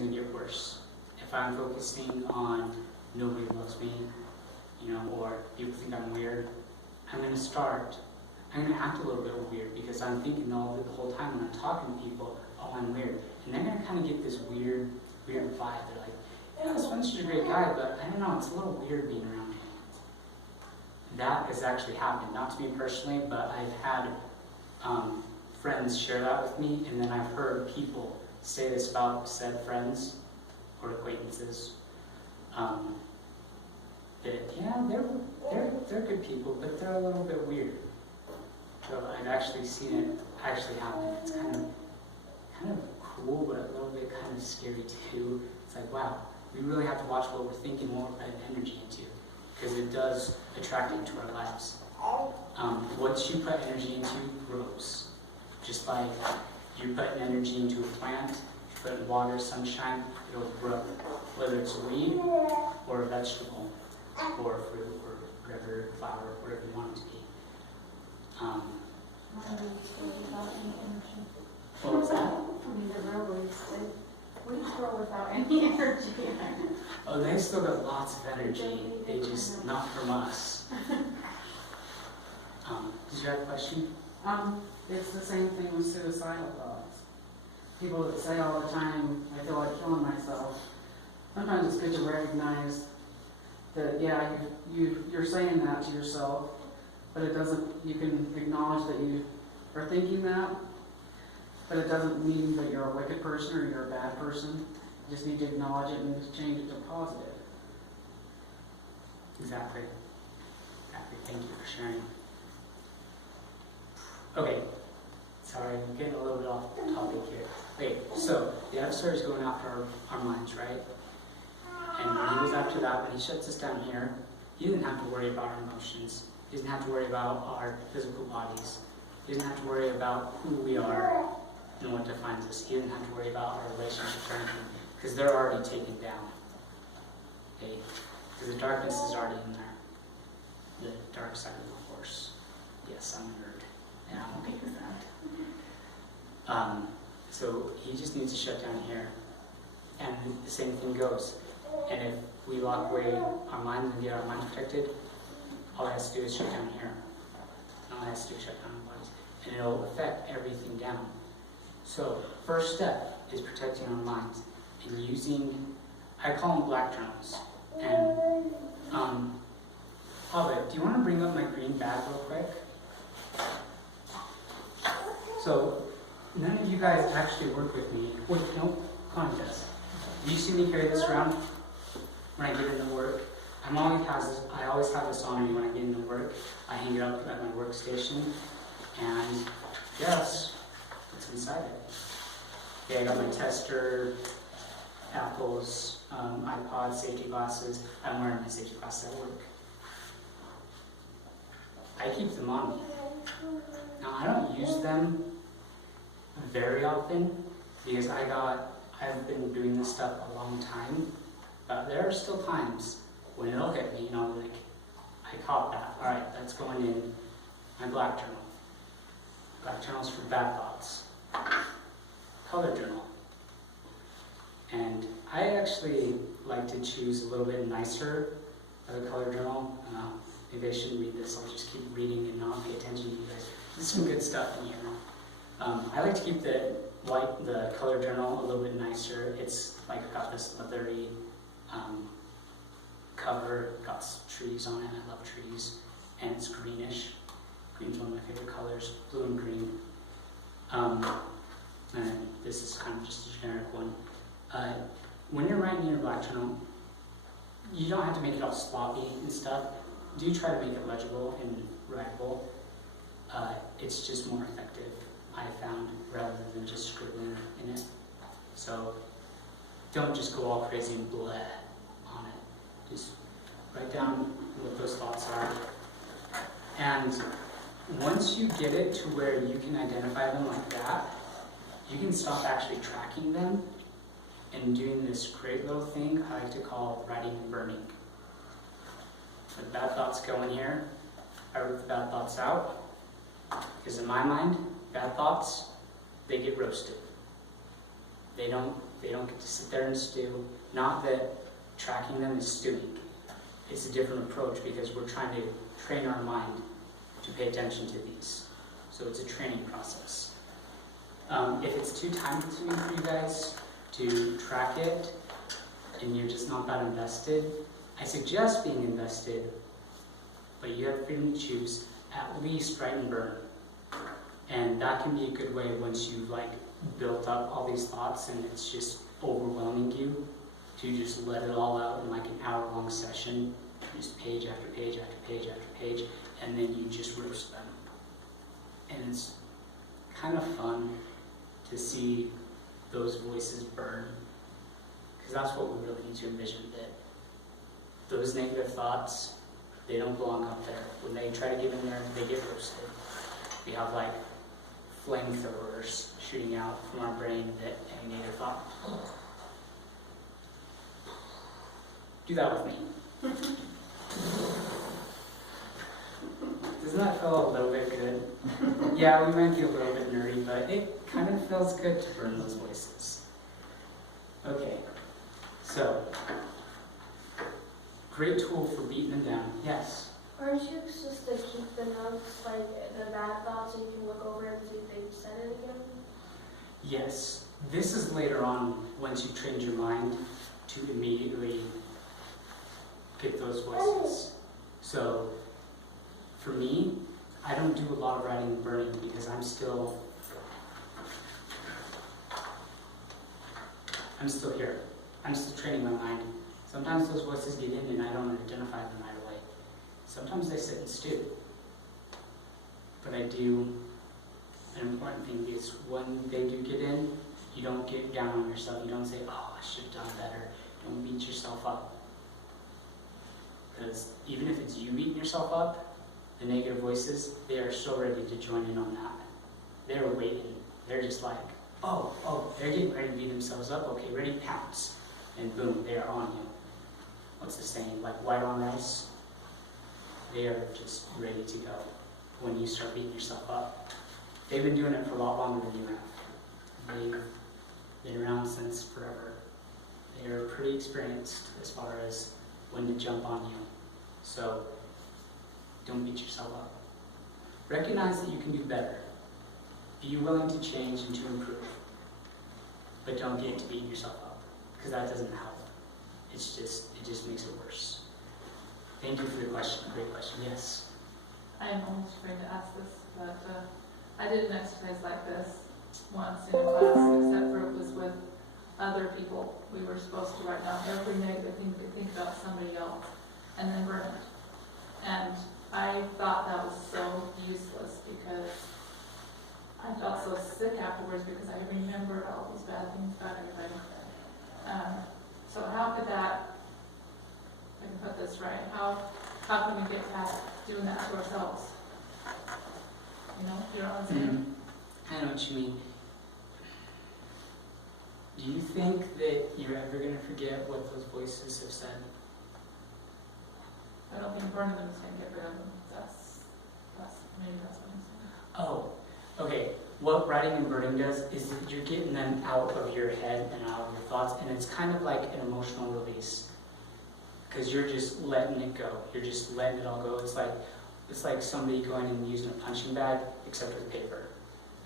going to get worse. If I'm focusing on nobody loves me, or people think I'm weird, I'm going to act a little bit weird because I'm thinking the whole time when I'm talking to people, oh, I'm weird. And they're going to kind of get this weird vibe. They're like, yeah, this one's such a great guy, but I don't know, it's a little weird being around him. That has actually happened, not to me personally, but I've had friends share that with me, and then I've heard people say this about said friends or acquaintances. That they're good people, but they're a little bit weird. So I've actually seen it actually happen. It's kind of cool, but a little bit kind of scary too. It's like, wow, we really have to watch what we're thinking, what we're putting energy into, because it does attract into our lives. What you put energy into grows. Just like you're putting energy into a plant, you put water, sunshine, it'll grow. Whether it's a weed or a vegetable or a fruit or whatever, flower, whatever you want it to be. What was that? Weeds grow without any energy. Oh, they still got lots of energy. They just not from us. Did you have a question? It's the same thing with suicidal thoughts. People that say all the time, I feel like killing myself. Sometimes it's good to recognize that, yeah, you're saying that to yourself, but it doesn't, you can acknowledge that you are thinking that, but it doesn't mean that you're a wicked person or you're a bad person. You just need to acknowledge it and change it to positive. Exactly. Thank you for sharing. Okay. Sorry, I'm getting a little bit off topic here. Okay, so the adversary is going after our minds, right? And when he goes after that, when he shuts us down here, he doesn't have to worry about our emotions. He doesn't have to worry about our physical bodies. He doesn't have to worry about who we are and what defines us. He doesn't have to worry about our relationships or anything, because they're already taken down. Okay? Because the darkness is already in there. The dark side of the force. Yes, I'm a nerd, and I'm okay with that. So he just needs to shut down here. And the same thing goes. And if we lock away our minds and get our minds protected, all it has to do is shut down here. And all it has to do is shut down our bodies. And it'll affect everything down. So, first step is protecting our minds and using, I call them black journals. And, Pablo, do you want to bring up my green bag real quick? So, none of you guys actually work with me. Wait, no contest. Do you see me carry this around when I get into work? I always have this on me when I get into work. I hang it up at my workstation, and guess what's inside it? Okay, I got my tester, apples, iPod, safety glasses. I'm wearing my safety glasses at work. I keep them on me. Now, I don't use them very often because I've been doing this stuff a long time, but there are still times when it'll hit me, like, I caught that. All right, that's going in my black journal. Black journal's for bad thoughts. Color journal. And I actually like to choose a little bit nicer of a color journal. Maybe I shouldn't read this. I'll just keep reading and not pay attention to you guys. There's some good stuff in here. I like to keep the color journal a little bit nicer. It's like got this leathery cover, got trees on it. I love trees, and it's greenish. Green's one of my favorite colors, blue and green. And this is kind of just a generic one. When you're writing in your black journal, you don't have to make it all sloppy and stuff. Do try to make it legible and writable. It's just more effective, I found, rather than just scribbling in it. So don't just go all crazy and bleh on it. Just write down what those thoughts are. And once you get it to where you can identify them like that, you can stop actually tracking them and doing this great little thing I like to call writing and burning. The bad thoughts go in here. I wrote the bad thoughts out. Because in my mind, bad thoughts, they get roasted. They don't They don't get to sit there and stew. Not that tracking them is stewing. It's a different approach because we're trying to train our mind to pay attention to these. So it's a training process. If it's too time consuming for you guys to track it and you're just not that invested, I suggest being invested, but you have freedom to choose, at least write and burn. And that can be a good way once you've like built up all these thoughts and it's just overwhelming you, to just let it all out in like an hour-long session, just page after page after page after page, and then you just roast them. And it's kind of fun to see those voices burn, because that's what we really need to envision, that those negative thoughts, they don't belong up there. When they try to get in there, they get roasted. We have like flamethrowers shooting out from our brain that any negative thought. Do that with me. Doesn't that feel a little bit good? Yeah, we might be a little bit nerdy, but it kind of feels good to burn those voices. Okay, so, great tool for beating them down. Yes? Aren't you supposed to keep the notes, like the bad thoughts, so you can look over and see if they've said it again? Yes. This is later on, once you've trained your mind to immediately get those voices. So, for me, I don't do a lot of writing and burning because I'm still here. I'm still training my mind. Sometimes those voices get in and I don't identify them right away. Sometimes they sit and stew. But I do, an important thing is when they do get in, you don't get down on yourself. You don't say, oh, I should have done better. Don't beat yourself up. Because even if it's you beating yourself up, the negative voices, they are so ready to join in on that. They're waiting. They're just like, oh, they're getting ready to beat themselves up. Okay, ready, pounce. And boom, they are on you. What's the saying? Like white on rice? They are just ready to go when you start beating yourself up. They've been doing it for a lot longer than you have. They've been around since forever. They are pretty experienced as far as when to jump on you. So, don't beat yourself up. Recognize that you can do better. Be willing to change and to improve. But don't get to beating yourself up, because that doesn't help. It just makes it worse. Thank you for the question. Great question. Yes? I am almost afraid to ask this, but I did an exercise like this once in a class, except for it was with other people. We were supposed to write down every negative thing we could think about somebody else and then burn it. And I thought that was so useless because I felt so sick afterwards because I remembered all these bad things about everybody. So how could that, if I can put this right, how can we get past doing that to ourselves? You know what I'm saying? I know what you mean. Do you think that you're ever going to forget what those voices have said? I don't think burning them is going to get rid of them. Maybe that's what I'm saying. Oh, okay. What writing and burning does is that you're getting them out of your head and out of your thoughts, and it's kind of like an emotional release. Because you're just letting it go. You're just letting it all go. It's like somebody going and using a punching bag, except with paper.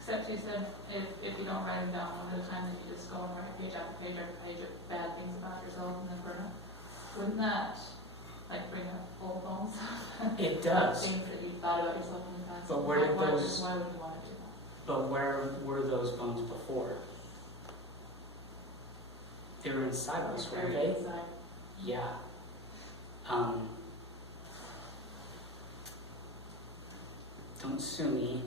Except you said if you don't write them down one at a time, then you just go and write page after page after page of bad things about yourself and then burn it. Wouldn't that like bring up old bones? It does. Things that you thought about yourself in the past. But where did those? Why would you want to do that? But where were those bones before? They were inside us, weren't they? Inside. Yeah. Don't sue me.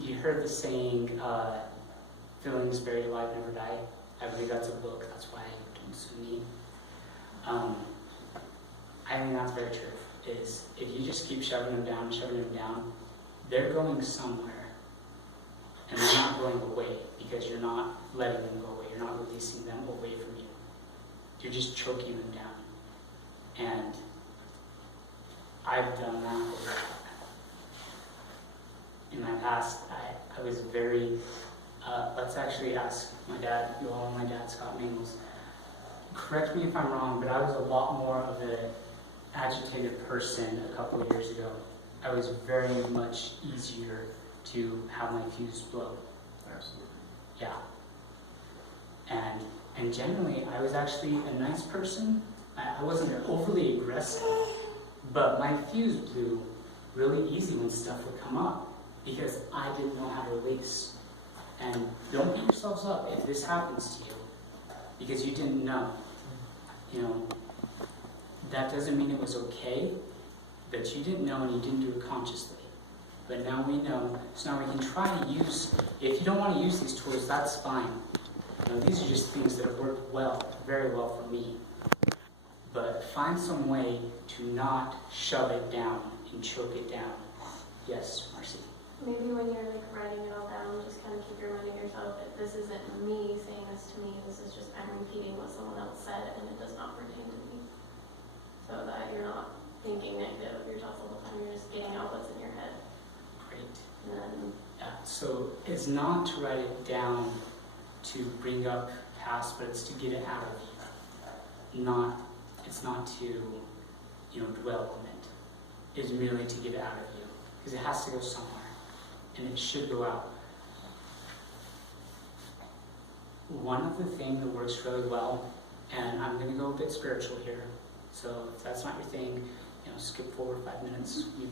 You heard the saying, feelings buried alive never die. I believe that's a book, that's why don't sue me. I think that's very true, is if you just keep shoving them down, they're going somewhere. And they're not going away because you're not letting them go away. You're not releasing them away from you. You're just choking them down. And I've done that a lot. In my past, I was very let's actually ask my dad. You all know my dad, Scott Mingles. Correct me if I'm wrong, but I was a lot more of an agitated person a couple of years ago. I was very much easier to have my fuse blow. Absolutely. Yeah. And generally, I was actually a nice person. I wasn't overly aggressive, but my fuse blew really easy when stuff would come up because I didn't know how to release. And don't beat yourselves up if this happens to you because you didn't know. You know, that doesn't mean it was okay, that you didn't know and you didn't do it consciously. But now we know, so now we can try to use, if you don't want to use these tools, that's fine. You know, these are just things that have worked well, very well for me. But find some way to not shove it down and choke it down. Yes, Marcy? Maybe when you're like writing it all down, just kind of keep reminding yourself that this isn't me saying this to me, this is just I'm repeating what someone else said and it does not pertain to me. So that you're not thinking negative of yourself all the time, you're just getting out what's in your head. Great. And then, Yeah, so it's not to write it down to bring up past, but it's to get it out of you. It's not to, you know, dwell on it. It's merely to get it out of you. Because it has to go somewhere. And it should go out. One other thing that works really well, and I'm going to go a bit spiritual here, so if that's not your thing, you know, skip forward 5 minutes, you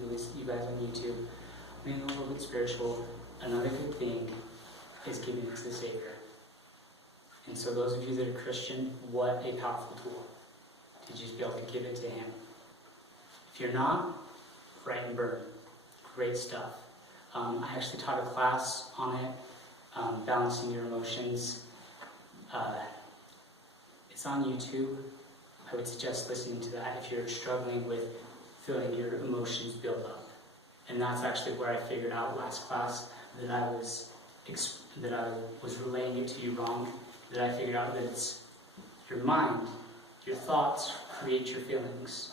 guys on YouTube. I'm going to go a little bit spiritual. Another good thing is giving it to the Savior. And so those of you that are Christian, what a powerful tool to just be able to give it to Him. If you're not, write and burn. Great stuff. I actually taught a class on it, balancing your emotions. It's on YouTube. I would suggest listening to that if you're struggling with feeling your emotions build up. And that's actually where I figured out last class that I was relaying it to you wrong. That I figured out that it's your mind, your thoughts create your feelings.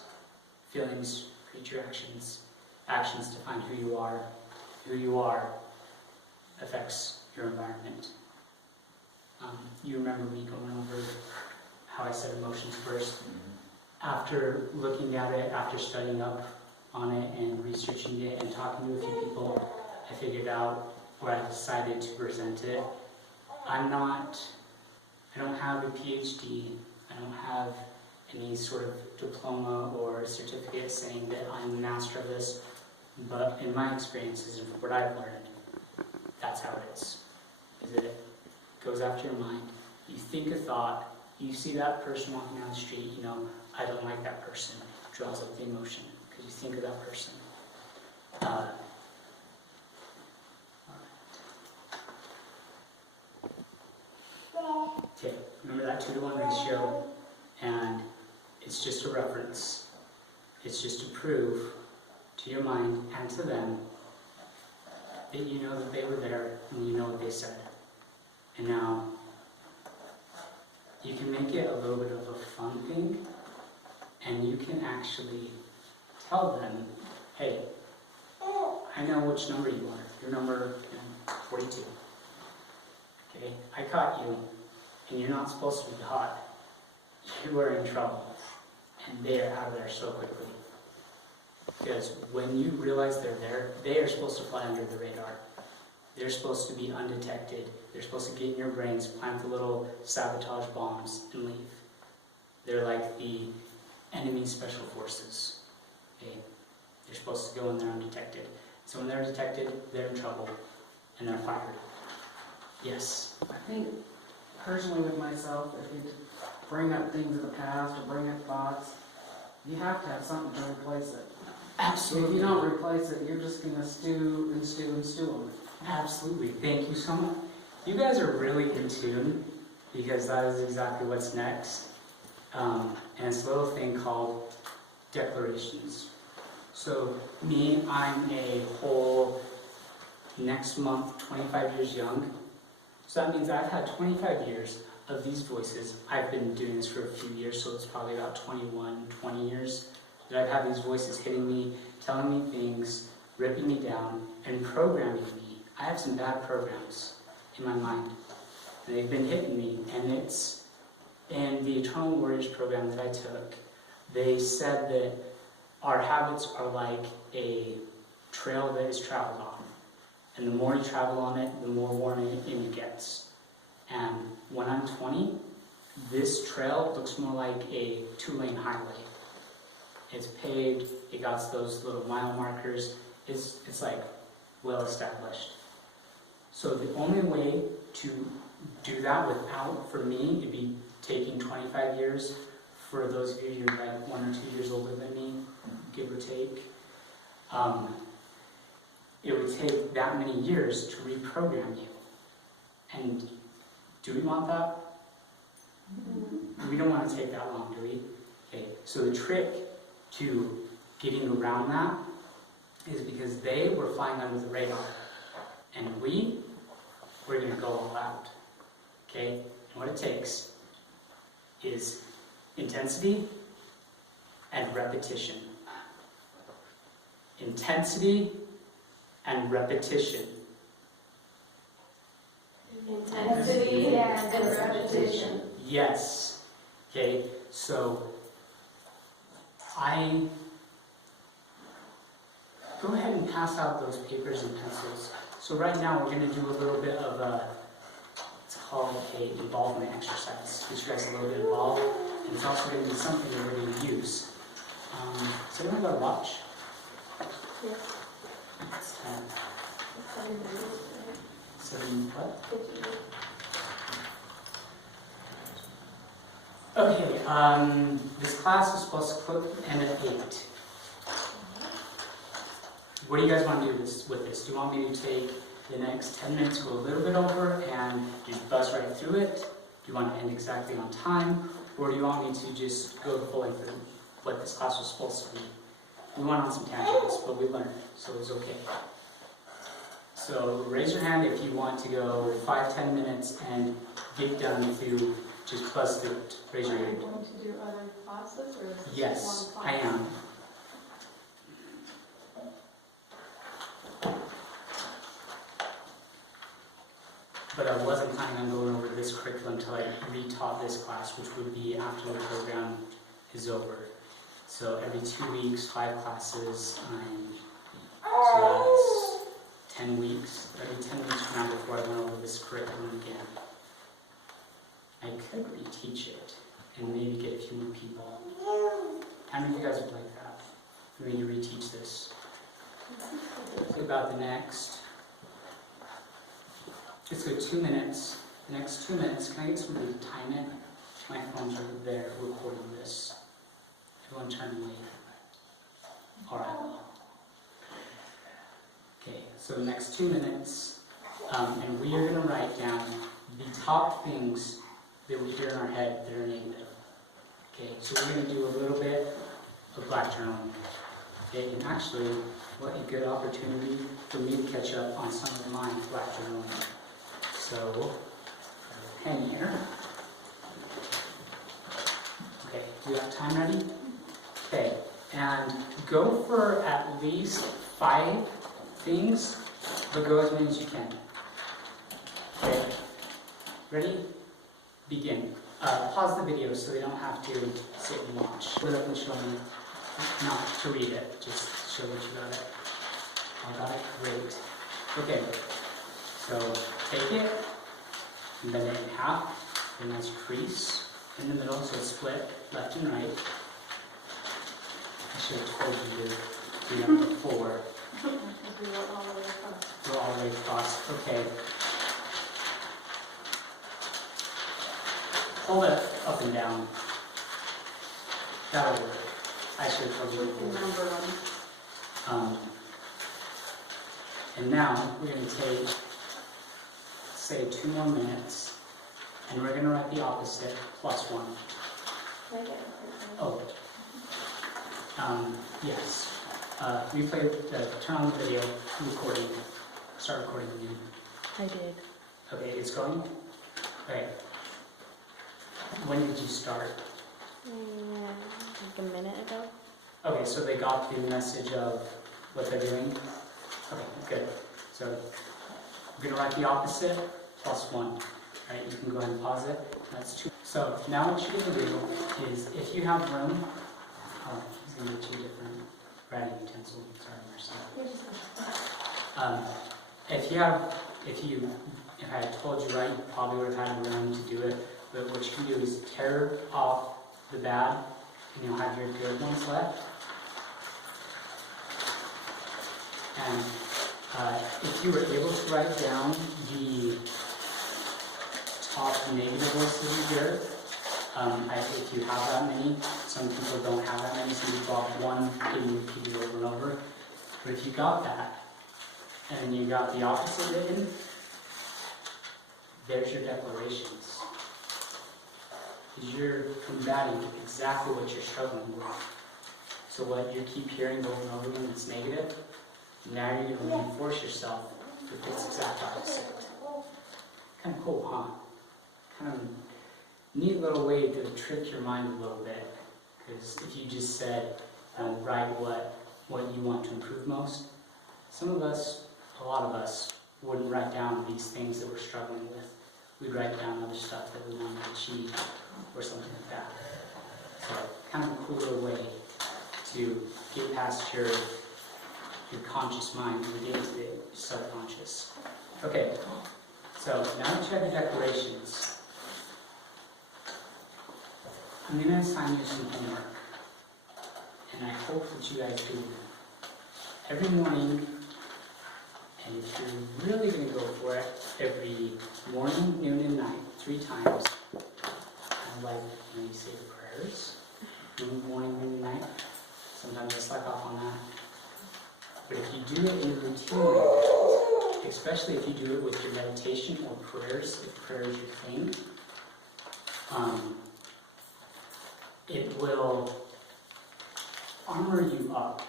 Feelings create your actions. Actions define who you are. Who you are affects your environment. You remember me going over how I said emotions first. After looking at it, after studying up on it and researching it and talking to a few people, I figured out where I decided to present it. I don't have a PhD. I don't have any sort of diploma or certificate saying that I'm the master of this. But in my experiences and from what I've learned, that's how it is. Is that it goes after your mind. You think a thought, you see that person walking down the street, you know, I don't like that person. It draws up the emotion because you think of that person. Okay, remember that 2-to-1 ratio, and it's just a reference. It's just to prove to your mind and to them that you know that they were there and you know what they said. And now, you can make it a little bit of a fun thing, and you can actually tell them, hey, I know which number you are. You're number 42. Okay, I caught you, and you're not supposed to be caught. You are in trouble, and they are out of there so quickly. Because when you realize they're there, they are supposed to fly under the radar. They're supposed to be undetected. They're supposed to get in your brains, plant the little sabotage bombs, and leave. They're like the enemy special forces. Okay? They're supposed to go in there undetected. So when they're detected, they're in trouble, and they're fired. Yes? I think, personally with myself, if you bring up things of the past or bring up thoughts, you have to have something to replace it. Absolutely. If you don't replace it, you're just going to stew and stew and stew on it. Absolutely. Thank you so much. You guys are really in tune, because that is exactly what's next. And it's a little thing called declarations. So me, I'm a whole, next month, 25 years young. So that means I've had 25 years of these voices. I've been doing this for a few years, so it's probably about 20 years that I've had these voices hitting me, telling me things, ripping me down, and programming me. I have some bad programs. in my mind. And they've been hitting me, and it's in the Eternal Warriors program that I took. They said that our habits are like a trail that is traveled on. And the more you travel on it, the more worn it gets. And when I'm 20, this trail looks more like a 2-lane highway. It's paved, it got those little mile markers, it's like well established. So the only way to do that without, for me, it'd be taking 25 years. For those of you who are like 1 or 2 years older than me, give or take, it would take that many years to reprogram you. And do we want that? We don't want to take that long, do we? Okay, so the trick to getting around that is because they were flying under the radar, and we're going to go all out. Okay, and what it takes is intensity and repetition. Intensity and repetition. Intensity and repetition. Yes. Okay, so I go ahead and pass out those papers and pencils. So right now we're going to do a little bit of it's called a involvement exercise. Get you guys a little bit involved, and it's also going to be something that we're going to use. So we're going to go watch. Yes. It's 10. It's 7 minutes. 7 what? 50. Okay, this class is supposed to end at 8. What do you guys want to do with this? Do you want me to take the next 10 minutes, go a little bit over, and just buzz right through it? Do you want to end exactly on time? Or do you want me to just go the full length of what this class was supposed to be? We went on some tangents, but we learned, so it was okay. So raise your hand if you want to go 5-10 minutes and get done to just buzz through it. Raise your Are you hand. going to do other classes, or is this Yes, just one I class? am. But I wasn't planning on going over this curriculum until I retaught this class, which would be after the program is over. So every 2 weeks, 5 classes, so that's 10 weeks. Every 10 weeks from now before I went over this curriculum again. I could reteach it and maybe get a few more people. How many of you guys would like that? For me to reteach this? So about the next, let's go 2 minutes. The next 2 minutes, can I get somebody to time it? My phone's right there recording this. Everyone turn late. Alright. Okay, so the next 2 minutes, and we are going to write down the top things that we hear in our head that are negative. Okay, so we're going to do a little bit of black journaling. Okay, and actually, what a good opportunity for me to catch up on some of my black journaling. So, I have a pen here. Okay, do you have time ready? Okay, and go for at least 5 things, but go as many as you can. Okay, ready? Begin. Pause the video so they don't have to sit and watch. Put it up and show me, not to read it, just show that you got it. I got it? Great. Okay, so take it, and bend it in half, a nice crease in the middle, so it's split left and right. I should have told you to do that before. We went all the way across. Go all the way across. Okay. Hold it up and down. That'll work. I should have told you before. Number one. And now we're going to take, say, 2 more minutes, and we're going to write the opposite, +1. Can I get it? Oh. Yes. Turn on the video, recording. Start recording again. I did. Okay, it's going? Okay. When did you start? Like a minute ago. Okay, so they got the message of what they're doing? Okay, good. So we're going to write the opposite, plus 1. Alright, you can go ahead and pause it. That's 2. So now what you're going to do is, if you have room, oh, he's going to get you a different writing utensil. Sorry, Marcel. You're just If I had told you right, you probably would have had room to do it. But what you can do is tear off the bad, and you'll have your good ones left. And if you were able to write down the top negative voices you hear, if you have that many, some people don't have that many, so you drop one and you repeat it over and over. But if you got that, and you got the opposite written, there's your declarations. Because you're combating exactly what you're struggling with. So what you keep hearing over and over again that's negative, now you're going to reinforce yourself with its exact opposite. Kind of cool, huh? Kind of neat little way to trick your mind a little bit. Because if you just said, write what you want to improve most, some of us, a lot of us, wouldn't write down these things that we're struggling with. We'd write down other stuff that we want to achieve or something like that. So kind of a cool little way to get past your conscious mind and get into the subconscious. Okay, so now that you have your declarations, I'm going to assign you some homework. And I hope that you guys do them every morning. And if you're really going to go for it, every morning, noon, and night, 3 times. I like when you say the prayers. Morning, noon, and night. Sometimes I slack off on that. But if you do it in a routine like that, especially if you do it with your meditation or prayers, if prayer is your thing, it will armor you up.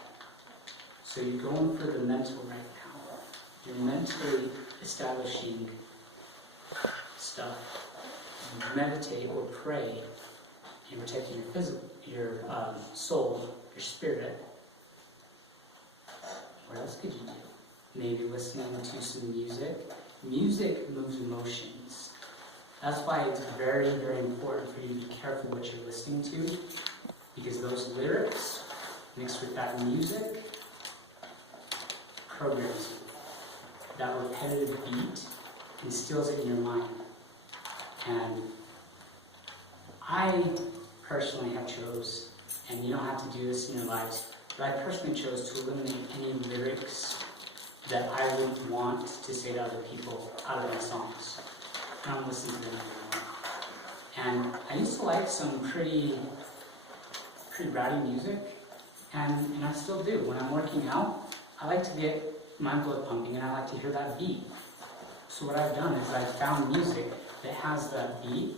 So you're going for the mental right now. You're mentally establishing stuff. You meditate or pray, you're protecting your physical, your soul, your spirit. What else could you do? Maybe listening to some music. Music moves emotions. That's why it's very, very important for you to be careful what you're listening to, because those lyrics mixed with that music programs you. That repetitive beat instills it in your mind. And I personally have chose, and you don't have to do this in your lives, but I personally chose to eliminate any lyrics that I wouldn't want to say to other people out of my songs. I don't listen to them anymore. And I used to like some pretty rowdy music, and I still do. When I'm working out, I like to get my blood pumping, and I like to hear that beat. So what I've done is I've found music that has that beat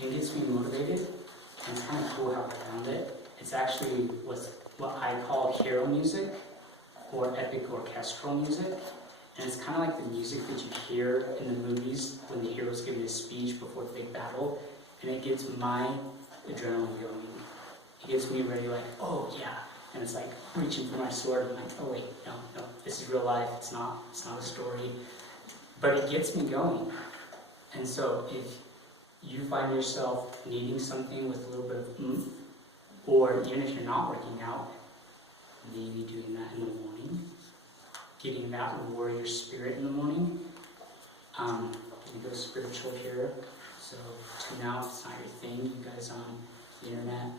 and gets me motivated, and it's kind of cool how I found it. It's actually what I call hero music, or epic orchestral music, and it's kind of like the music that you hear in the movies when the hero's giving a speech before the big battle, and it gets my adrenaline going. It gets me ready, like, oh yeah. And it's like reaching for my sword. I'm like, oh wait, no, this is real life. It's not a story. But it gets me going. And so if you find yourself needing something with a little bit of oomph, or even if you're not working out, maybe doing that in the morning, getting that warrior spirit in the morning. We go spiritual here. So tune out. It's not your thing. You guys on the internet.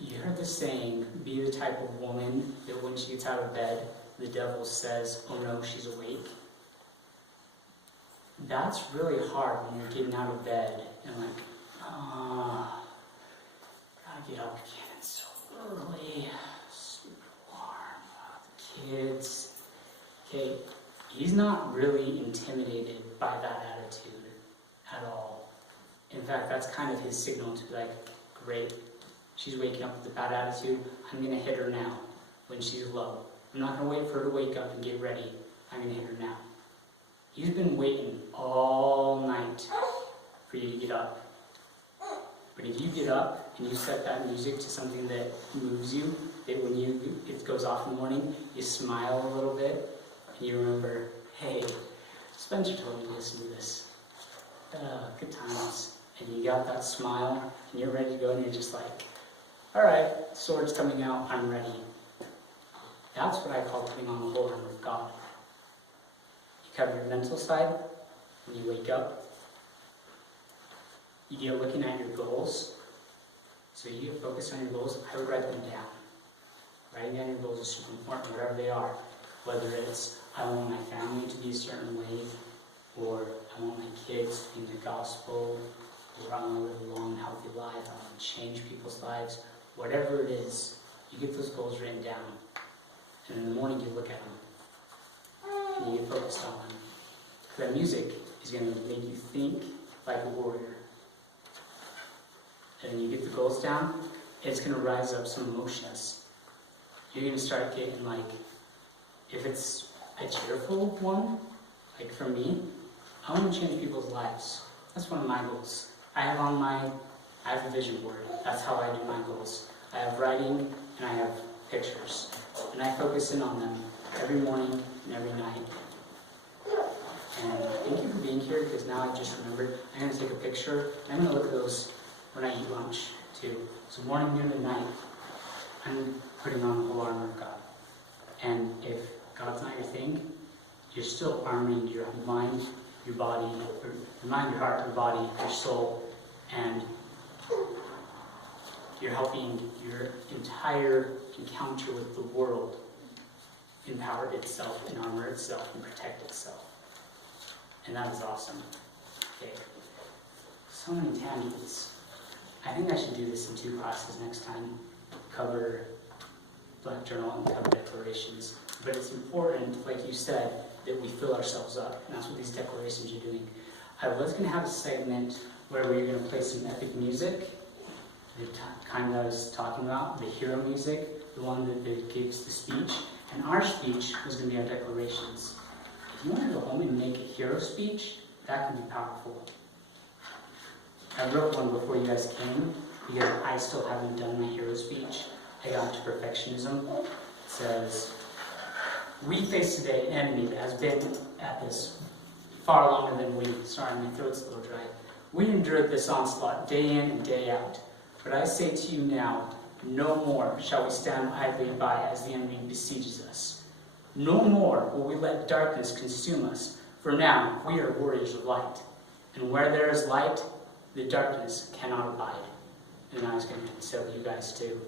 You heard the saying, be the type of woman that when she gets out of bed, the devil says, oh no, she's awake. That's really hard when you're getting out of bed and like, oh, gotta get up again, it's so early, super warm, the kids. Okay, he's not really intimidated by that attitude at all. In fact, that's kind of his signal to be like, great. She's waking up with a bad attitude. I'm going to hit her now when she's low. I'm not going to wait for her to wake up and get ready. I'm going to hit her now. He's been waiting all night for you to get up. But if you get up and you set that music to something that moves you, that when it goes off in the morning, you smile a little bit and you remember, hey, Spencer told me to listen to this. Good times. And you got that smile, and you're ready to go, and you're just like, all right, sword's coming out, I'm ready. That's what I call putting on the whole armor of God. You cover your mental side when you wake up. You get looking at your goals. So you get focused on your goals. I would write them down. Writing down your goals is super important, whatever they are. Whether it's, I want my family to be a certain way, or I want my kids to be in the gospel, or I want to live a long, healthy life, I want to change people's lives. Whatever it is, you get those goals written down. And in the morning you look at them. And you get focused on them. That music is going to make you think like a warrior. And you get the goals down, it's going to rise up some emotions. You're going to start getting like, if it's a cheerful one, like for me, I want to change people's lives. That's one of my goals. I have a vision board. That's how I do my goals. I have writing and I have pictures. And I focus in on them every morning and every night. And thank you for being here, because now I just remembered I'm going to take a picture. And I'm going to look at those when I eat lunch too. So morning, noon, and night, I'm putting on the whole armor of God. And if God's not your thing, you're still armoring your mind, your body, your mind, your heart, your body, your soul, and you're helping your entire encounter with the world empower itself and armor itself and protect itself. And that is awesome. Okay. So many tangents. I think I should do this in 2 classes next time. Cover Black Journal and cover declarations. But it's important, like you said, that we fill ourselves up. And that's what these declarations are doing. I was going to have a segment where we were going to play some epic music. The kind that I was talking about, the hero music, the one that gives the speech. And our speech was going to be our declarations. If you want to go home and make a hero speech, that can be powerful. I wrote one before you guys came, because I still haven't done my hero speech. I got to perfectionism. It says, we face today an enemy that has been at this far longer than we. Sorry, my throat's a little dry. We endured this onslaught day in and day out. But I say to you now, no more shall we stand idly by as the enemy besieges us. No more will we let darkness consume us, for now we are warriors of light. And where there is light, the darkness cannot abide. And I was going to tell you guys to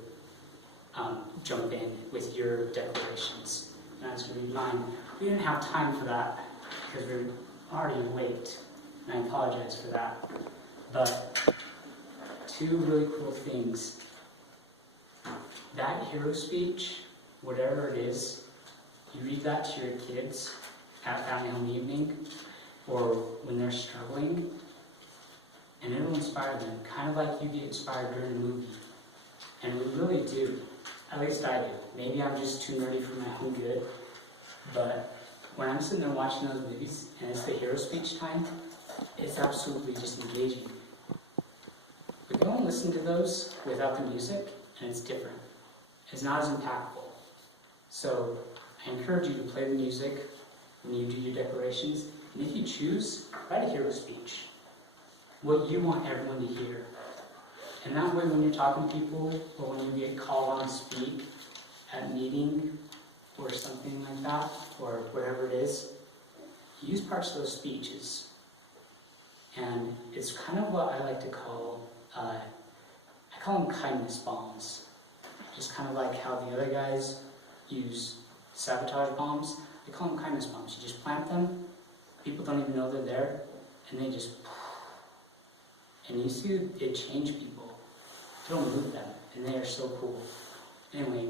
jump in with your declarations. And I was going to read mine. We didn't have time for that because we're already late. And I apologize for that. But 2 really cool things. That hero speech, whatever it is, you read that to your kids at family home evening or when they're struggling, and it'll inspire them, kind of like you get inspired during a movie. And we really do. At least I do. Maybe I'm just too nerdy for my own good, but when I'm sitting there watching those movies and it's the hero speech time, it's absolutely just engaging. But go and listen to those without the music, and it's different. It's not as impactful. So I encourage you to play the music when you do your declarations, and if you choose, write a hero speech. What you want everyone to hear. And that way when you're talking to people, or when you get called on to speak at a meeting, or something like that, or whatever it is, use parts of those speeches. And it's kind of what I like to call, I call them kindness bombs. Just kind of like how the other guys use sabotage bombs. I call them kindness bombs. You just plant them, people don't even know they're there, and they just, and you see it change people. It'll move them, and they are so cool. Anyway,